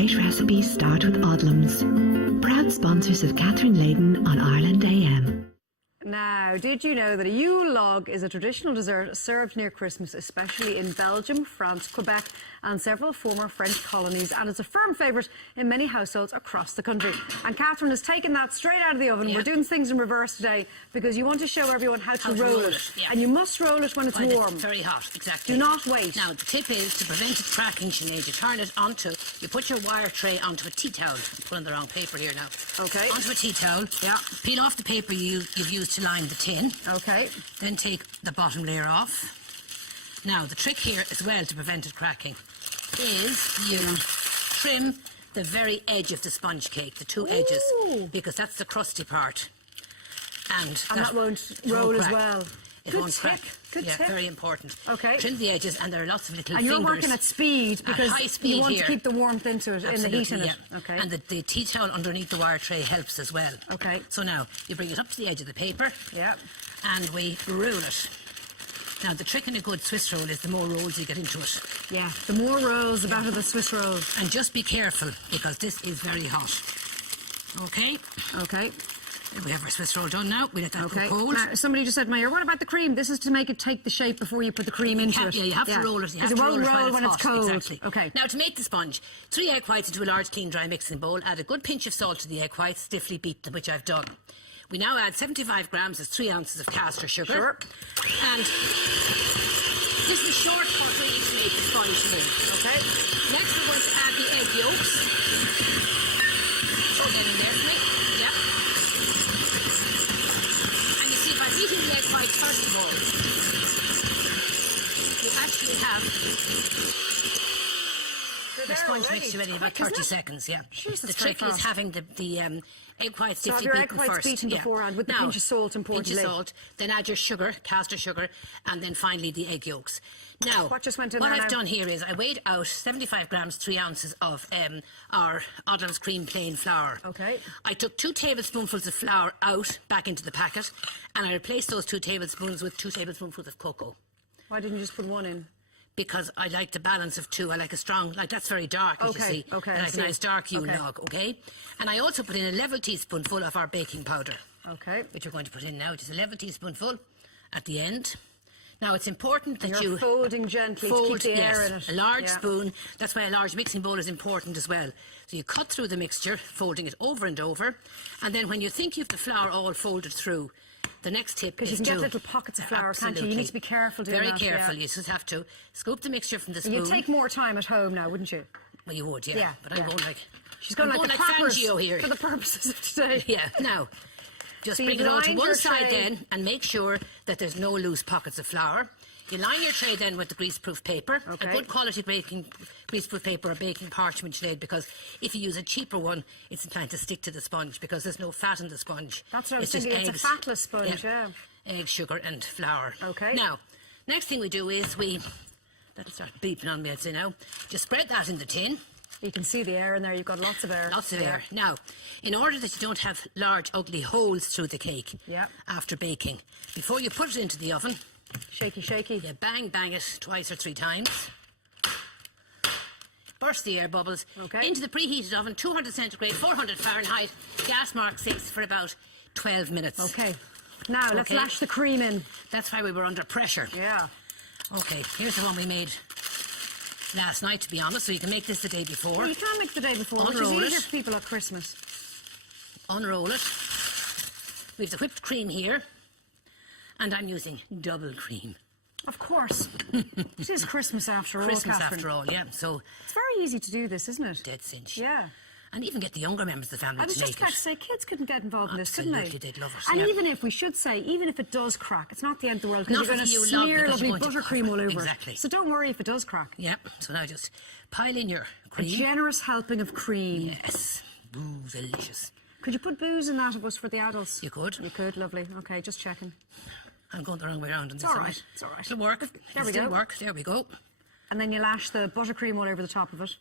Great recipes start with Odlums, proud sponsors of Catherine Leyden on Ireland AM. Now, did you know that a Yule Log is a traditional dessert served near Christmas, especially in Belgium, France, Quebec and several former French colonies, and it's a firm favourite in many households across the country. And Catherine has taken that straight out of the oven. Yeah. We're doing things in reverse today because you want to show everyone how to roll it. Yeah. And you must roll it when it's warm. It's very hot, exactly. Do not wait. Now, the tip is to prevent it cracking, Sinead, you turn it onto, you put your wire tray onto a tea towel. I'm pulling the wrong paper here now. Okay. Onto a tea towel. Yeah. Peel off the paper you've used to line the tin. Okay. Then take the bottom layer off. Now, the trick here as well to prevent it cracking is you trim the very edge of the sponge cake, the two edges, because that's the crusty part. And that won't roll as well. It Good won't tip. crack. Good yeah, tip. very important. Okay. Trim the edges, and there are lots of little and fingers. you're working at speed because high speed you want here. to keep the warmth into it, in the heat in it. Yeah. Okay. And the tea towel underneath the wire tray helps as well. Okay. So now, you bring it up to the edge of the paper. Yeah. And we roll it. Now, the trick in a good Swiss roll is the more rolls you get into it. Yeah, the more rolls, the better the Swiss rolls. And just be careful, because this is very hot. Okay? Okay. We have our Swiss roll done now. We let that Okay. go cold. Now, somebody just said, Mayor, what about the cream? This is to make it take the shape before you put the cream into it. Yeah, you have to roll it. You have Because to it won't roll roll when it's hot. cold. Exactly. Okay. Now, to make the sponge, 3 egg whites into a large, clean, dry mixing bowl. Add a good pinch of salt to the egg whites, stiffly beat them, which I've done. We now add 75 grams, that's 3 ounces of caster sugar. Sure. And this is a shortcut really to make the sponge in. Okay. Next, we're going to add the egg yolks. Throw them in there for me. Yep. And you see, by beating the egg whites first of all, you actually have the sponge mixture ready in about 30 seconds, yeah. Jeez, the trick is having the egg whites stiffly your beaten egg whites first. beaten beforehand with the pinch of salt, importantly. Pinch of salt, then add your sugar, caster sugar, and then finally the egg yolks. Now, what just went in what there I've now? done here is I weighed out 75 grams, 3 ounces of our Odlums cream plain flour. Okay. I took 2 tablespoonfuls of flour out, back into the packet, and I replaced those 2 tablespoons with 2 tablespoonfuls of cocoa. Why didn't you just put one in? Because I like the balance of 2. I like a strong, like that's very dark, as you see. Okay, I like a nice dark Yule Log, okay? And I also put in a level teaspoonful of our baking powder. Okay. Which we're going to put in now, which is a level teaspoonful at the end. Now, it's important that You're folding gently to keep the air in it. A large spoon. That's why a large mixing bowl is important as well. So you cut through the mixture, folding it over and over. And then when you think you've the flour all folded through, the next tip is because you can get little pockets of flour, can't you? You need to be careful doing Very that. careful. You just have to scoop the mixture from the spoon. You'd take more time at home now, wouldn't you? Well, you would, yeah. But I'm going like... She's going like Fangio here. For the purposes of today. Yeah, now... Just So bring you've it all to lined one your side tray. then and make sure that there's no loose pockets of flour. You line your tray then with the greaseproof paper, Okay. a good quality greaseproof paper or baking parchment Sinead, because if you use a cheaper one, it's inclined to stick to the sponge because there's no fat in the sponge. That's what I was just thinking, it's a eggs. fatless sponge, yeah. Egg, sugar and flour. Okay. Now, next thing we do is that'll start beeping on me, I'd say now. Just spread that in the tin. You can see the air in there, you've got lots of air. Lots of air. Now, in order that you don't have large, ugly holes through the cake after baking, before you put it into the oven, shaky, shaky. you bang it 2 or 3 times. Burst the air bubbles. Okay. Into the preheated oven, 200 centigrade, 400 Fahrenheit, gas mark 6 for about 12 minutes. Okay. Now, let's lash the cream in. That's why we were under pressure. Yeah. Okay, here's the one we made last night, to be honest, so you can make this the day before. Well, you can make the day before, which is Unroll easier it. for people at Christmas. Unroll it. We have the whipped cream here, and I'm using double cream. Of course. It is Christmas after all, Christmas Catherine. after all, yeah. So It's very easy to do this, isn't it? dead cinch. Yeah. And even get the younger members of the family I was to just make about it. to say, kids couldn't get involved in this, couldn't they? Absolutely, they'd love it, And yeah. even if, we should say, even if it does crack, it's not the end of the world, because Not you're going to for the Yule Log, smear because lovely you're going to buttercream all cover it. over Exactly. it. So don't worry if it does crack. Yeah, so now just pile in your A cream. generous helping of cream. Yes. Ooh, delicious. Could you put booze in that if it was for the adults? You could. You could, lovely. Okay, just checking. I'm going the wrong way around on this. all am I? right, it's all right. It'll work. There we It'll go. work. There we go. And then you lash the buttercream all over the top of it.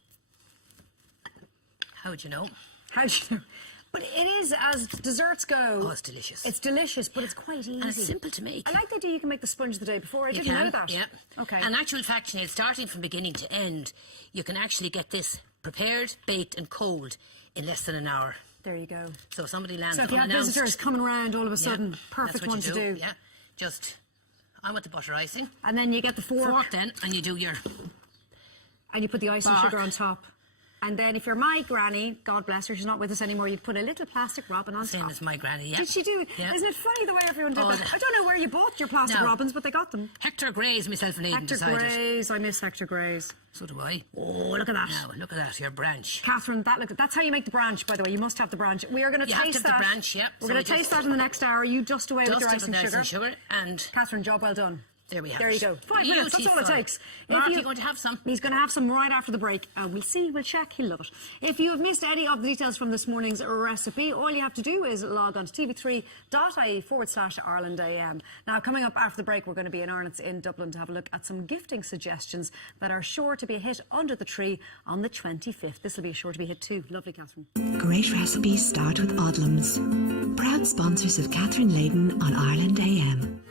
How would you know? How do you know? But it is, as desserts go... Oh, it's delicious. It's delicious, but it's quite easy. And it's simple to make. I like the idea you can make the sponge the day before. I You didn't can, know that. Yeah. Okay. And actual fact, Sinead, starting from beginning to end, you can actually get this prepared, baked and cold in less than an hour. There you go. So somebody lands So if you have unannounced. visitors coming around all of a sudden, that's perfect what one you to do. Yeah, just, I want the butter icing. And then you get the fork Then, and you do your... and you put the icing bark. sugar on top. And then if you're my granny, God bless her, she's not with us anymore, you'd put a little plastic robin on Same top. as my granny, yeah. Did she do? Yeah. Isn't it funny the way everyone did Oh, that? I don't know where you bought your plastic No. robins, but they got them. Hector Gray's, myself and Aidan Hector decided. Gray's, I miss Hector Gray's. So do I. Oh, look at that. Now, look at that, your branch. Catherine, that's how you make the branch, by the way. You must have the branch. We are going to You have taste to have that. the branch, yep. We're So going to we taste just that in the next hour. You dust away with Dust your it icing with sugar. sugar. And Catherine, job well done. there we have There it. you go. 5 minutes, that's all it Beautiful. takes. Mark, you're going to have some? He's going to have some right after the break. We'll see, we'll check, he'll love it. If you have missed any of the details from this morning's recipe, all you have to do is log on to tv3.ie/IrelandAM. Now, coming up after the break, we're going to be in Arnott's in Dublin to have a look at some gifting suggestions that are sure to be a hit under the tree on the 25th. This will be sure to be a hit too. Lovely, Catherine. Great recipes start with Odlums. Proud sponsors of Catherine Leyden on Ireland AM.